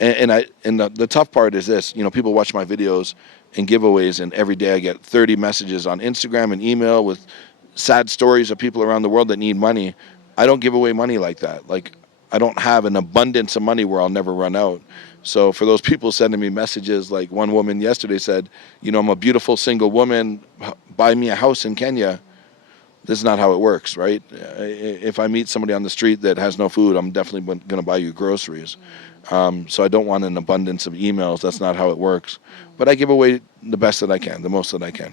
The tough part is this, people watch my videos and giveaways, and every day I get 30 messages on Instagram and email with sad stories of people around the world that need money. I don't give away money like that. Like, I don't have an abundance of money where I'll never run out. So for those people sending me messages, like one woman yesterday said, I'm a beautiful single woman, buy me a house in Kenya. This is not how it works, right? If I meet somebody on the street that has no food, I'm definitely going to buy you groceries. So I don't want an abundance of emails. That's not how it works. But I give away the best that I can, the most that I can.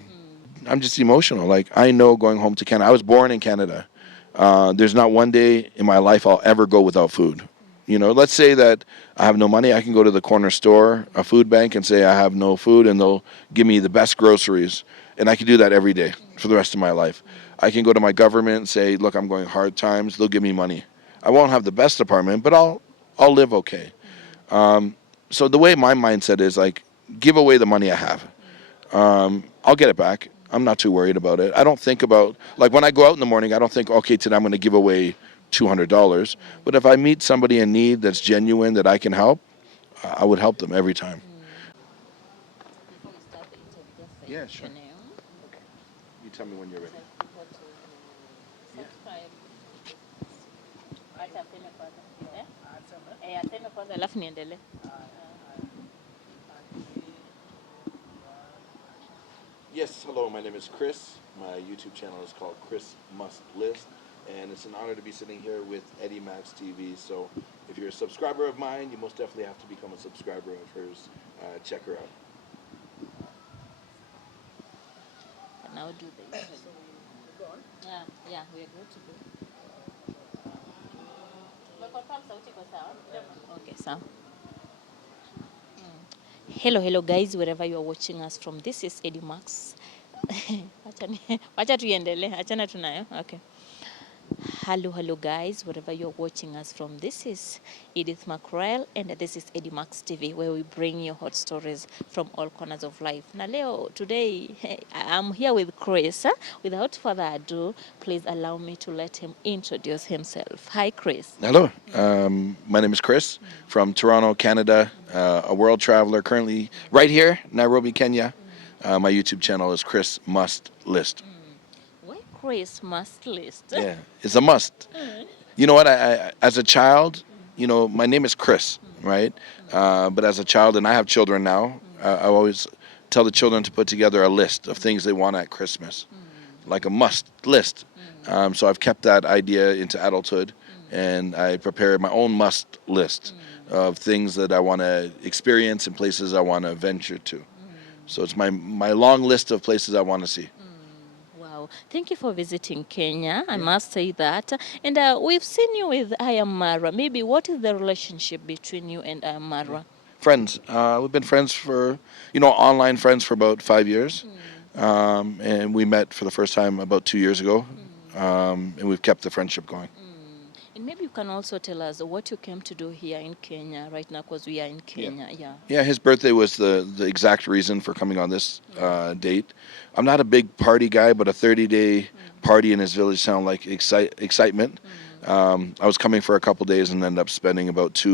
I'm just emotional. Like, I know going home to Canada. I was born in Canada. There's not one day in my life I'll ever go without food. Let's say that I have no money. I can go to the corner store, a food bank, and say I have no food, and they'll give me the best groceries. And I can do that every day for the rest of my life. I can go to my government and say, look, I'm going hard times. They'll give me money. I won't have the best apartment, but I'll live okay. So the way my mindset is, like, give away the money I have. I'll get it back. I'm not too worried about it. I don't think about, like, when I go out in the morning, I don't think, okay, today I'm going to give away $200. But if I meet somebody in need that's genuine, that I can help, I would help them every time. Before we start the interview, just say Yeah, sure. your name. Okay. You tell me when you're ready. People to subscribe. Acha aseme kwanza. Aseme kwanza alafu niendelee. Yes, hello, my name is Chris. My YouTube channel is called Chris Must List, and it's an honor to be sitting here with Eddie Max TV. So if you're a subscriber of mine, you most definitely have to become a subscriber of hers. Check her out. And now do the interview. Yeah, we are good to go. Okay, so. Hello guys, wherever you are watching us from. This is Eddie Max. Wacha tuendelee, achana tunayo. Okay. Hello guys, wherever you're watching us from. This is Edith Mackrell and this is Eddie Max TV, where we bring you hot stories from all corners of life. Now Leo, today I'm here with Chris. Without further ado, please allow me to let him introduce himself. Hi Chris. Hello, my name is Chris from Toronto, Canada, a world traveler currently right here, Nairobi, Kenya. My YouTube channel is Chris Must List. Why Chris Must List? Yeah, it's a must. You know what? I as a child, my name is Chris, right? But as a child, and I have children now, I always tell the children to put together a list of things they want at Christmas, like a must list. So I've kept that idea into adulthood, and I prepared my own must list of things that I want to experience and places I want to venture to. So it's my long list of places I want to see. Wow, thank you for visiting Kenya. I must say that. And we've seen you with Ayamara. Maybe what is the relationship between you and Ayamara? Friends. We've been friends for, online friends for about 5 years. And we met for the first time about 2 years ago. And we've kept the friendship going. And maybe you can also tell us what you came to do here in Kenya right now, because we are in Kenya. Yeah, his birthday was the exact reason for coming on this date. I'm not a big party guy, but a 30-day party in his village sounded like excitement. I was coming for a couple days and ended up spending about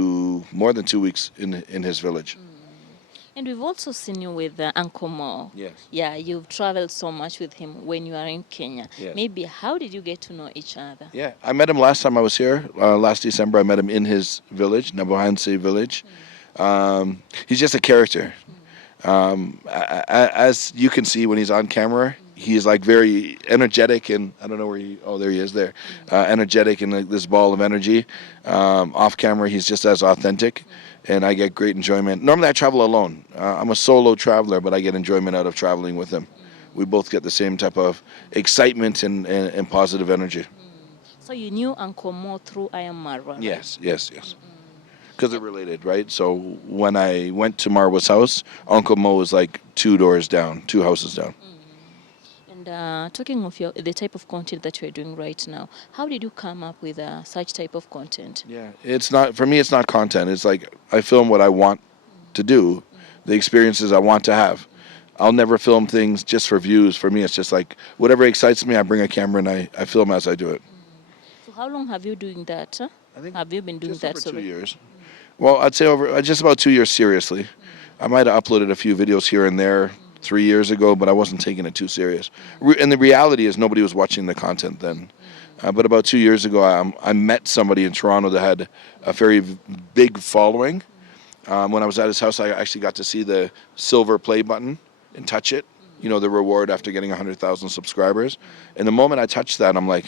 more than 2 weeks in his village. And we've also seen you with Uncle Mo. Yes. Yeah, you've traveled so much with him when you are in Kenya. Yes. Maybe how did you get to know each other? Yeah, I met him last time I was here. Last December, I met him in his village, Nabuhanse village. He's just a character. As you can see when he's on camera, he's like very energetic, and I don't know where there he is there. Energetic and like this ball of energy. Off camera, he's just as authentic. And I get great enjoyment. Normally I travel alone. I'm a solo traveler, but I get enjoyment out of traveling with him. We both get the same type of excitement and positive energy. So you knew Uncle Mo through Ayamara, right? Yes. Because they're related, right? So when I went to Marwa's house, Uncle Mo was like 2 doors down, 2 houses down. And talking of the type of content that you're doing right now, how did you come up with such type of content? Yeah, for me, it's not content. It's like I film what I want to do, the experiences I want to have. I'll never film things just for views. For me, it's just like whatever excites me, I bring a camera and I film as I do it. So how long have you doing that? I think have you been doing just that? Over 2 years. Well, I'd say over just about 2 years seriously. I might have uploaded a few videos here and there 3 years ago, but I wasn't taking it too serious. And the reality is nobody was watching the content then. But about 2 years ago, I met somebody in Toronto that had a very big following. When I was at his house, I actually got to see the silver play button and touch it. You know, the reward after getting 100,000 subscribers. And the moment I touched that, I'm like,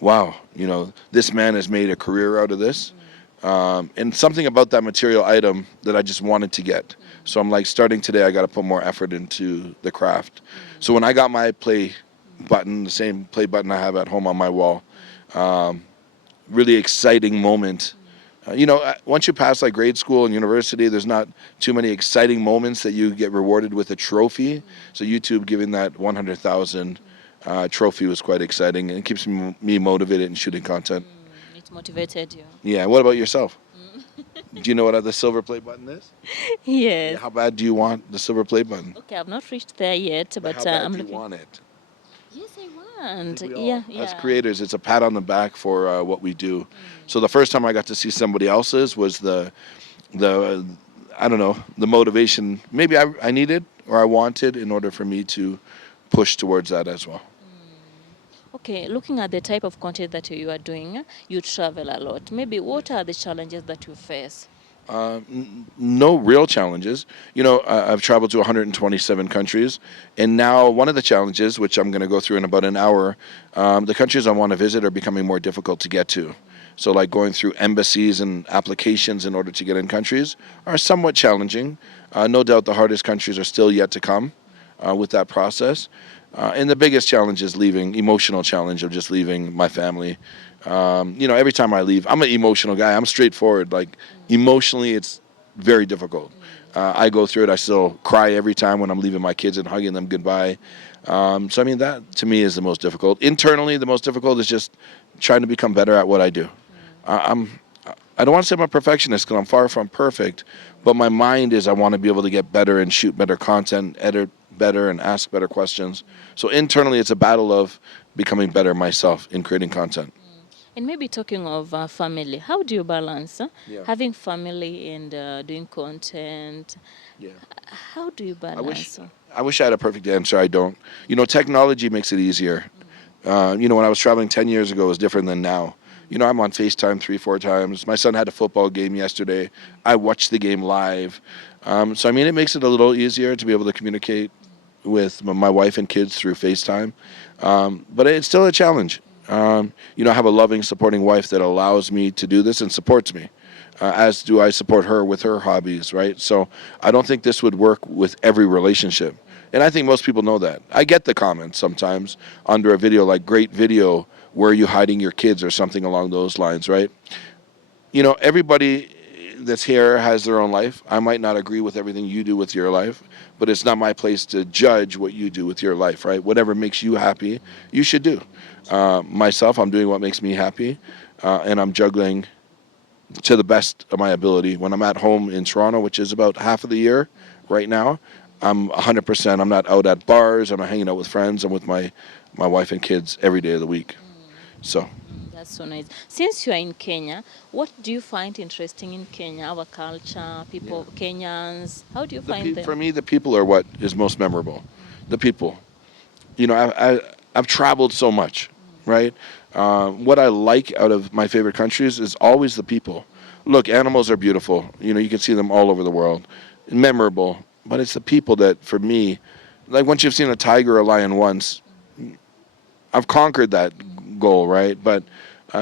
wow, you know, this man has made a career out of this. And something about that material item that I just wanted to get. So I'm like, starting today, I got to put more effort into the craft. So when I got my play button, the same play button I have at home on my wall, really exciting moment. You know, once you pass like grade school and university, there's not too many exciting moments that you get rewarded with a trophy. So YouTube giving that 100,000 trophy was quite exciting, and it keeps me motivated in shooting content. It motivated you. Yeah. What about yourself? Do you know what the silver play button is? Yeah, Yes. how bad do you want the silver play button? Okay, I've not reached there yet, but How bad I'm do you looking. want it? Yes, I I want. think we Yeah, all, as yeah. creators, it's a pat on the back for what we do. So the first time I got to see somebody else's was the I don't know, the motivation maybe I needed or I wanted in order for me to push towards that as well. Okay, looking at the type of content that you are doing, you travel a lot. Maybe what are the challenges that you face? No real challenges. You know, I've traveled to 127 countries, and now one of the challenges, which I'm going to go through in about an hour, the countries I want to visit are becoming more difficult to get to. So, like going through embassies and applications in order to get in countries are somewhat challenging. No doubt the hardest countries are still yet to come with that process. And the biggest challenge is leaving, emotional challenge of just leaving my family. You know, every time I leave, I'm an emotional guy. I'm straightforward. Like, emotionally, it's very difficult. I go through it. I still cry every time when I'm leaving my kids and hugging them goodbye. So, I mean, that to me is the most difficult. Internally, the most difficult is just trying to become better at what I do. I'm I don't want to say I'm a perfectionist because I'm far from perfect, but my mind is I want to be able to get better and shoot better content, edit better, and ask better questions. So internally, it's a battle of becoming better myself in creating content. And maybe talking of family, how do you balance Yeah. having family and doing content? Yeah. How do you I wish balance? I wish I had a perfect answer. I don't. You know, technology makes it easier. You know, when I was traveling 10 years ago, it was different than now. You know, I'm on FaceTime 3, 4 times. My son had a football game yesterday. I watched the game live. So, I mean, it makes it a little easier to be able to communicate with my wife and kids through FaceTime. But it's still a challenge. You know, I have a loving, supporting wife that allows me to do this and supports me, as do I support her with her hobbies, right? So I don't think this would work with every relationship. And I think most people know that. I get the comments sometimes under a video like, great video, where are you hiding your kids or something along those lines, right? You know, everybody that's here has their own life. I might not agree with everything you do with your life, but it's not my place to judge what you do with your life, right? Whatever makes you happy, you should do. Myself, I'm doing what makes me happy, and I'm juggling to the best of my ability. When I'm at home in Toronto, which is about half of the year right now, I'm 100%. I'm not out at bars. I'm not hanging out with friends. I'm with my wife and kids every day of the week. So. That's so nice. Since you are in Kenya, what do you find interesting in Kenya? Our culture, people, Kenyans. How do you find For them? me, the people are what is most memorable. The people. You know, I've traveled so much, right? What I like out of my favorite countries is always the people. Look, animals are beautiful. You know, you can see them all over the world. Memorable. But it's the people that, for me, like once you've seen a tiger or a lion once, I've conquered that goal, right? But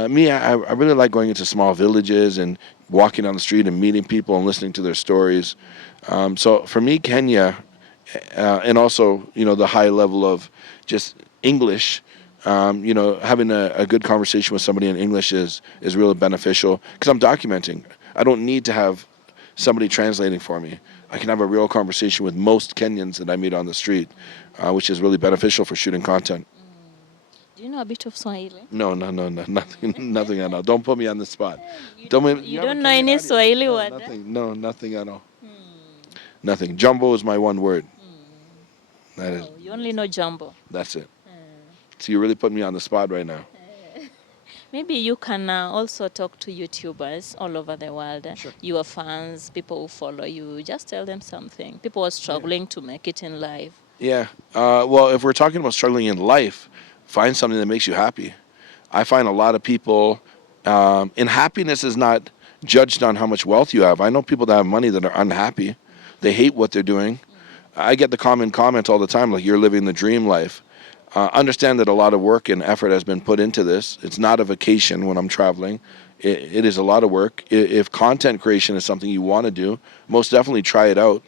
me, I really like going into small villages and walking down the street and meeting people and listening to their stories. So for me, Kenya, and also, you know, the high level of just English, you know, having a good conversation with somebody in English is really beneficial because I'm documenting. I don't need to have somebody translating for me. I can have a real conversation with most Kenyans that I meet on the street, which is really beneficial for shooting content. Do you know a bit of Swahili? No, no, no, no, nothing, nothing at all. Don't put me on the spot. Don't make, You have a don't know Kenyan any audience? Swahili No, word? nothing. No, nothing at all. Nothing. Jumbo is my one word. That is. Oh, you only know Jumbo. That's it. So you really put me on the spot right now. Maybe you can also talk to YouTubers all over the world, Sure. your fans, people who follow you. Just tell them something. People are struggling to make it in life. Yeah. Well, if we're talking about struggling in life, find something that makes you happy. I find a lot of people, and happiness is not judged on how much wealth you have. I know people that have money that are unhappy. They hate what they're doing. I get the common comment all the time, like, you're living the dream life. Understand that a lot of work and effort has been put into this. It's not a vacation when I'm traveling. It is a lot of work. If content creation is something you want to do, most definitely try it out.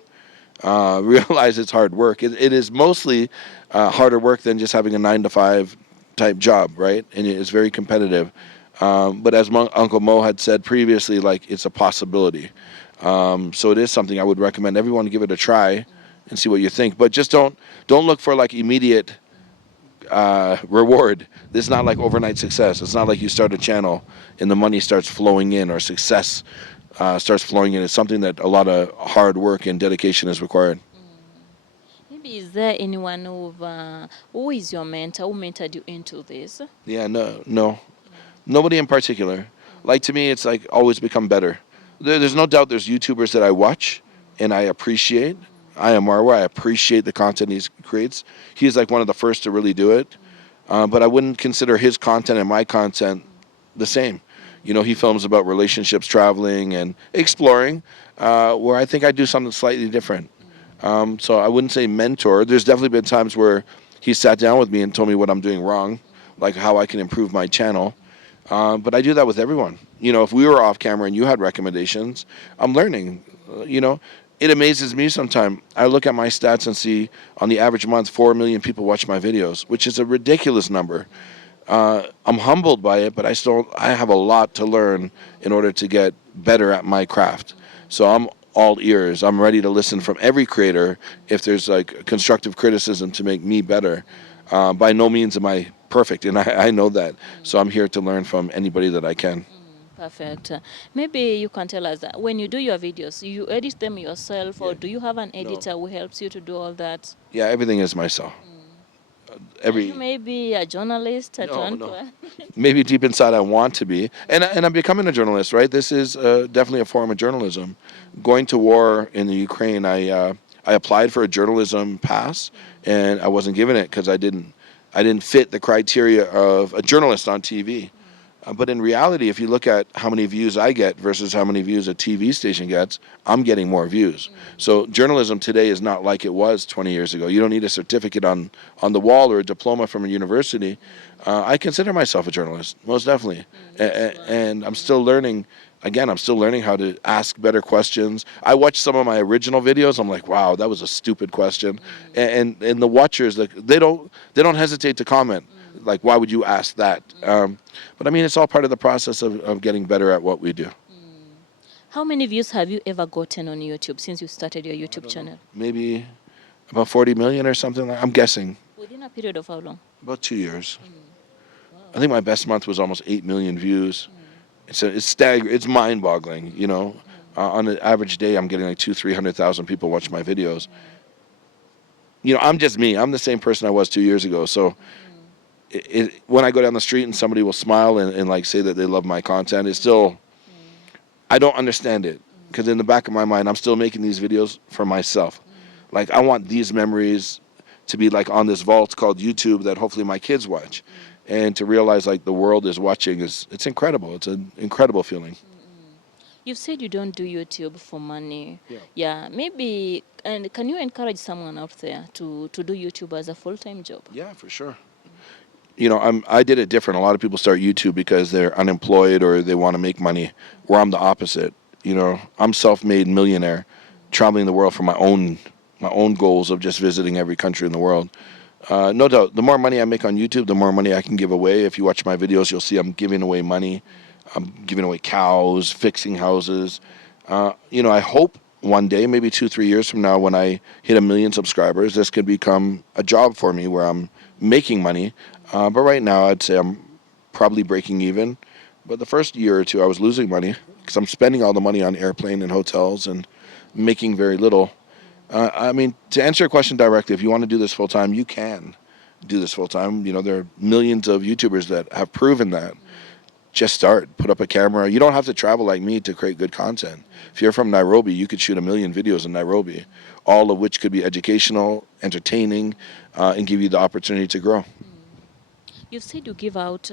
Realize it's hard work. It is mostly harder work than just having a 9 to 5 type job, right? And it's very competitive. But as Uncle Mo had said previously, like, it's a possibility. So it is something I would recommend everyone give it a try and see what you think. But just don't look for like immediate reward. This is not like overnight success. It's not like you start a channel and the money starts flowing in, or success starts flowing in. It's something that a lot of hard work and dedication is required. Maybe is there anyone who is your mentor, who mentored you into this? Yeah, no, nobody in particular. Like, to me, it's like always become better. There's no doubt there's YouTubers that I watch and I appreciate. I am Marwa. I appreciate the content he creates. He's like one of the first to really do it. But I wouldn't consider his content and my content the same. You know, he films about relationships, traveling, and exploring, where I think I do something slightly different. So I wouldn't say mentor. There's definitely been times where he sat down with me and told me what I'm doing wrong, like how I can improve my channel. But I do that with everyone. You know, if we were off camera and you had recommendations, I'm learning. You know, it amazes me sometimes. I look at my stats and see on the average month 4 million people watch my videos, which is a ridiculous number. I'm humbled by it, but I have a lot to learn in order to get better at my craft. So I'm all ears. I'm ready to listen from every creator if there's like constructive criticism to make me better. By no means am I perfect, and I know that. So I'm here to learn from anybody that I can. Perfect. Maybe you can tell us that when you do your videos, you edit them yourself, or Yeah. do you have an No. editor who helps you to do all that? Yeah, everything is myself. Are you Every maybe a journalist at No, one no. point? Maybe deep inside I want to be, and I'm becoming a journalist. Right, this is definitely a form of journalism. Going to war in the Ukraine, I applied for a journalism pass, and I wasn't given it because I didn't fit the criteria of a journalist on TV. But in reality, if you look at how many views I get versus how many views a TV station gets, I'm getting more views. So journalism today is not like it was 20 years ago. You don't need a certificate on the wall or a diploma from a university. I consider myself a journalist, most definitely. And I'm still learning. Again, I'm still learning how to ask better questions. I watch some of my original videos. I'm like, wow, that was a stupid question. And the watchers, like, they don't hesitate to comment. Like, why would you ask that? But I mean, it's all part of the process of getting better at what we do. How many views have you ever gotten on YouTube since you started your YouTube channel? Maybe about 40 million or something. I'm guessing Within a period of how long? about 2 years. I think my best month was almost 8 million views. It's mind-boggling. You know, on an average day, I'm getting like 300,000 people watch my videos. You know, I'm just me. I'm the same person I was 2 years ago. So when I go down the street and somebody will smile and like say that they love my content, it's still, I don't understand it, because in the back of my mind, I'm still making these videos for myself. Like, I want these memories to be like on this vault called YouTube that hopefully my kids watch, and to realize like the world is watching it's incredible. It's an incredible feeling. You've said you don't do YouTube for money. Yeah. Yeah, maybe, and can you encourage someone out there to do YouTube as a full-time job? Yeah, for sure. You know, I did it different. A lot of people start YouTube because they're unemployed or they want to make money. Where I'm the opposite. You know, I'm self-made millionaire, traveling the world for my own goals of just visiting every country in the world. No doubt, the more money I make on YouTube, the more money I can give away. If you watch my videos, you'll see I'm giving away money. I'm giving away cows, fixing houses. You know, I hope one day, maybe 2, 3 years from now, when I hit 1 million subscribers, this could become a job for me where I'm making money. But right now, I'd say I'm probably breaking even. But the first year or two, I was losing money because I'm spending all the money on airplane and hotels and making very little. I mean, to answer your question directly, if you want to do this full time, you can do this full time. You know, there are millions of YouTubers that have proven that. just start. Put up a camera. You don't have to travel like me to create good content. If you're from Nairobi, you could shoot a million videos in Nairobi, all of which could be educational, entertaining, and give you the opportunity to grow. You said you give out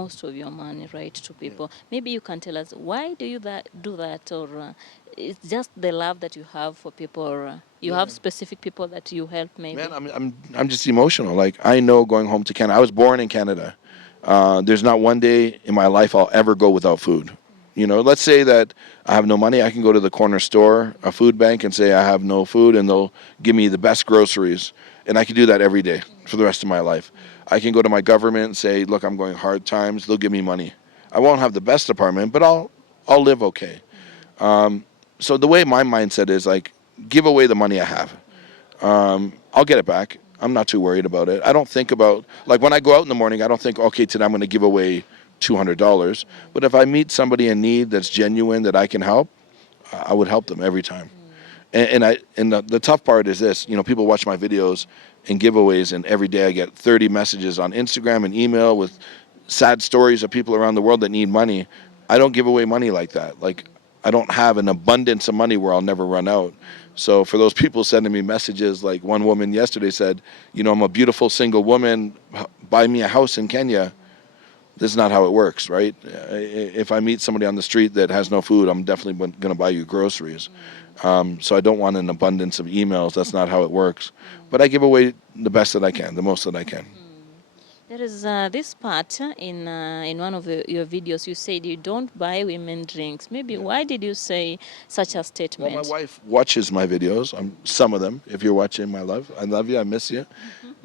most of your money, right, to people. Maybe you can tell us why do you do that, or it's just the love that you have for people, or you have specific people that you help, maybe. Man, I'm just emotional. Like, I know going home to Canada. I was born in Canada. There's not one day in my life I'll ever go without food. You know, let's say that I have no money. I can go to the corner store, a food bank, and say I have no food, and they'll give me the best groceries. And I can do that every day for the rest of my life. I can go to my government and say, look, I'm going hard times. They'll give me money. I won't have the best apartment, but I'll live okay. So the way my mindset is, like, give away the money I have. I'll get it back. I'm not too worried about it. I don't think about, like, when I go out in the morning, I don't think, okay, today I'm going to give away $200. But if I meet somebody in need that's genuine that I can help, I would help them every time. And the tough part is this, you know, people watch my videos and giveaways, and every day I get 30 messages on Instagram and email with sad stories of people around the world that need money. I don't give away money like that. Like, I don't have an abundance of money where I'll never run out. So for those people sending me messages, like one woman yesterday said, you know, I'm a beautiful single woman, buy me a house in Kenya. This is not how it works, right? If I meet somebody on the street that has no food, I'm definitely going to buy you groceries. So I don't want an abundance of emails. That's not how it works. But I give away the best that I can, the most that I can. There is this part in one of your videos. You said you don't buy women drinks. Maybe why did you say such a statement? Well, my wife watches my videos. Some of them. If you're watching, my love, I love you. I miss you.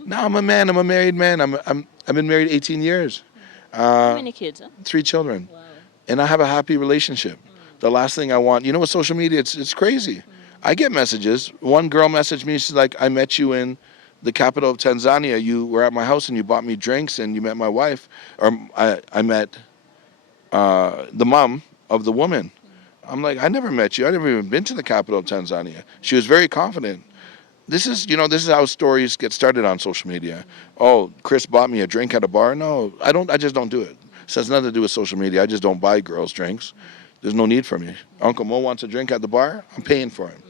No, I'm a man. I'm a married man. I've been married 18 years. How many kids? 3 children. Wow. And I have a happy relationship. The last thing I want, you know, with social media, it's crazy. I get messages. One girl messaged me. She's like, I met you in the capital of Tanzania. You were at my house and you bought me drinks and you met my wife. Or I met the mom of the woman. I'm like, I never met you. I never even been to the capital of Tanzania. She was very confident. This is how stories get started on social media. Oh, Chris bought me a drink at a bar. No, I don't. I just don't do it. So it has nothing to do with social media. I just don't buy girls drinks. There's no need for me. Uncle Mo wants a drink at the bar. I'm paying for him.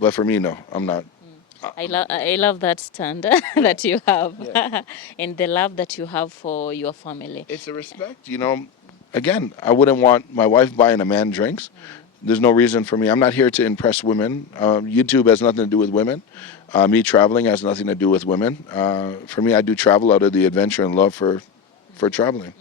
But for me, no, I'm not. I love that stand that you have, Yeah. and the love that you have for your family. It's a respect. You know, again, I wouldn't want my wife buying a man drinks. There's no reason for me. I'm not here to impress women. YouTube has nothing to do with women. Me traveling has nothing to do with women. For me, I do travel out of the adventure and love for traveling.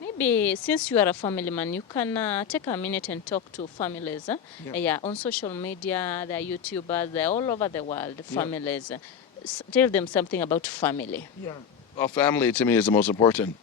Maybe since you are a family man, you can take a minute and talk to families. Yeah, on social media, they're YouTubers, they're all over the world, families. Tell them something about family. Yeah. Well, family to me is the most important.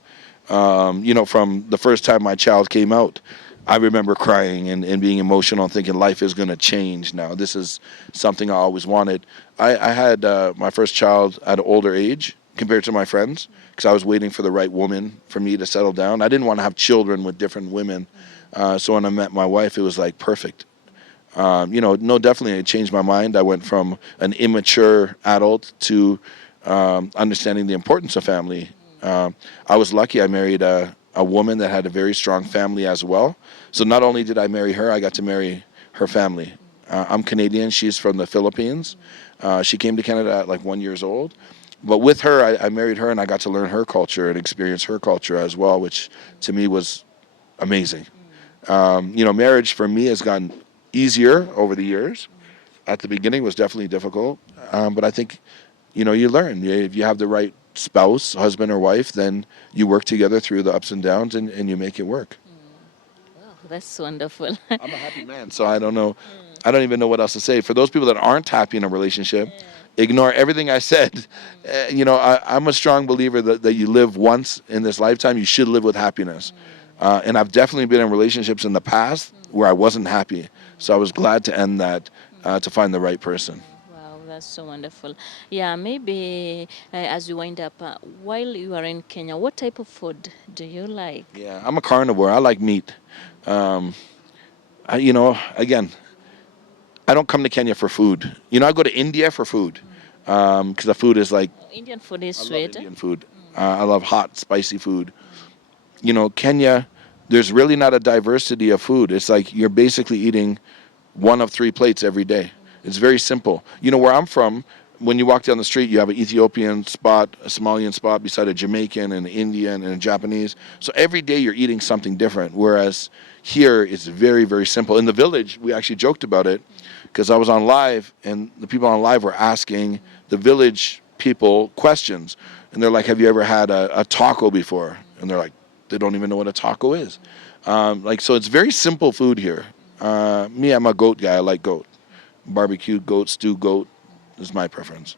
You know, from the first time my child came out, I remember crying and being emotional and thinking life is going to change now. This is something I always wanted. I had my first child at an older age compared to my friends because I was waiting for the right woman for me to settle down. I didn't want to have children with different women. So when I met my wife, it was like perfect. You know, no, definitely it changed my mind. I went from an immature adult to understanding the importance of family. I was lucky I married a woman that had a very strong family as well. So not only did I marry her, I got to marry her family. I'm Canadian. She's from the Philippines. She came to Canada at like 1 year old. But with her, I married her and I got to learn her culture and experience her culture as well, which to me was amazing. You know, marriage for me has gotten easier over the years. At the beginning, it was definitely difficult. But I think, you know, you learn. If you have the right spouse, husband or wife, then you work together through the ups and downs and you make it work. Wow, that's wonderful. I'm a happy man, so I don't know. I don't even know what else to say. For those people that aren't happy in a relationship, ignore everything I said. You know, I'm a strong believer that you live once in this lifetime. You should live with happiness. And I've definitely been in relationships in the past where I wasn't happy. So I was glad to end that to find the right person. Wow, that's so wonderful. Yeah, maybe as you wind up, while you are in Kenya, what type of food do you like? Yeah, I'm a carnivore. I like meat. You know, again, I don't come to Kenya for food. You know, I go to India for food because the food is like, Indian food is I love sweet. Indian food. I love hot, spicy food. Kenya, there's really not a diversity of food. It's like you're basically eating one of three plates every day. It's very simple. Where I'm from, when you walk down the street, you have an Ethiopian spot, a Somalian spot beside a Jamaican and an Indian and a Japanese. So every day you're eating something different. Whereas here it's very, very simple. In the village, we actually joked about it because I was on live and the people on live were asking the village people questions. And they're like, have you ever had a taco before? And they're like, they don't even know what a taco is. So it's very simple food here. Me, I'm a goat guy. I like goat. Barbecue goat, stew goat is my preference.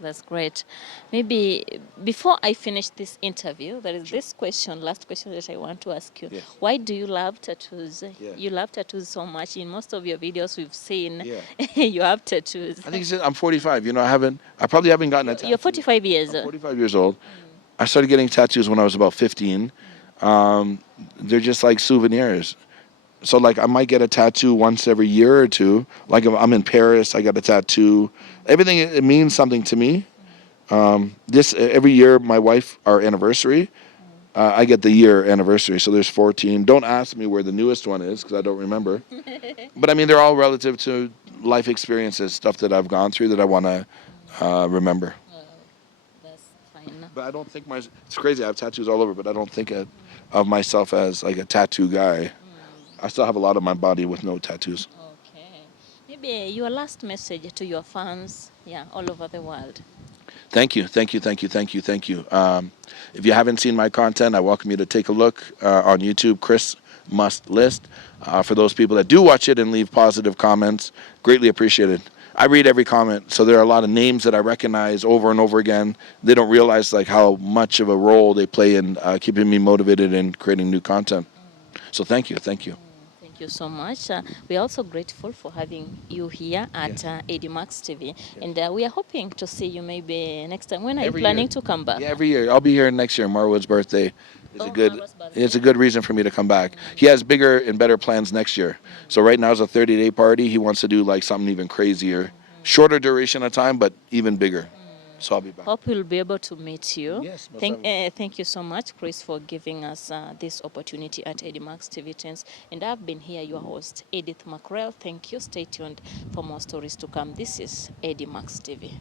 That's great. Maybe before I finish this interview, there is this question, last question that I want to ask you. Yes. Why do you love tattoos? Yeah. You love tattoos so much. In most of your videos we've seen, Yeah. you have tattoos. I think I'm 45. I probably haven't gotten a tattoo. You're 45 years I'm old. 45 years old. I started getting tattoos when I was about 15. They're just like souvenirs. So like I might get a tattoo once every year or two. Like if I'm in Paris, I got a tattoo. Everything it means something to me. This every year, my wife, our anniversary, I get the year anniversary. So there's 14. Don't ask me where the newest one is because I don't remember. But I mean, they're all relative to life experiences, stuff that I've gone through that I want to remember. That's fine. But I don't think it's crazy. I have tattoos all over, but I don't think of myself as like a tattoo guy. I still have a lot of my body with no tattoos. Okay. Maybe your last message to your fans, all over the world. Thank you, thank you, thank you, thank you, thank you. If you haven't seen my content, I welcome you to take a look on YouTube. Chris Must List. For those people that do watch it and leave positive comments, greatly appreciated. I read every comment, so there are a lot of names that I recognize over and over again. They don't realize like how much of a role they play in keeping me motivated and creating new content. So thank you, thank you. Thank you so much. We're also grateful for having you here at Edimax TV. And we are hoping to see you maybe next time. When are you planning to come back? Yeah, every year. I'll be here next year. Marwood's birthday is Marwood's birthday. it's a good reason for me to come back. He has bigger and better plans next year. So right now is a 30-day party. He wants to do like something even crazier. Shorter duration of time, but even bigger. So I'll be back. Hope we'll be able to meet you. Yes, most Thank you so much, Chris, for giving us this opportunity at Edimax TV 10. And I've been here, your host, Edith Mackrell. Thank you. Stay tuned for more stories to come. This is Edimax TV.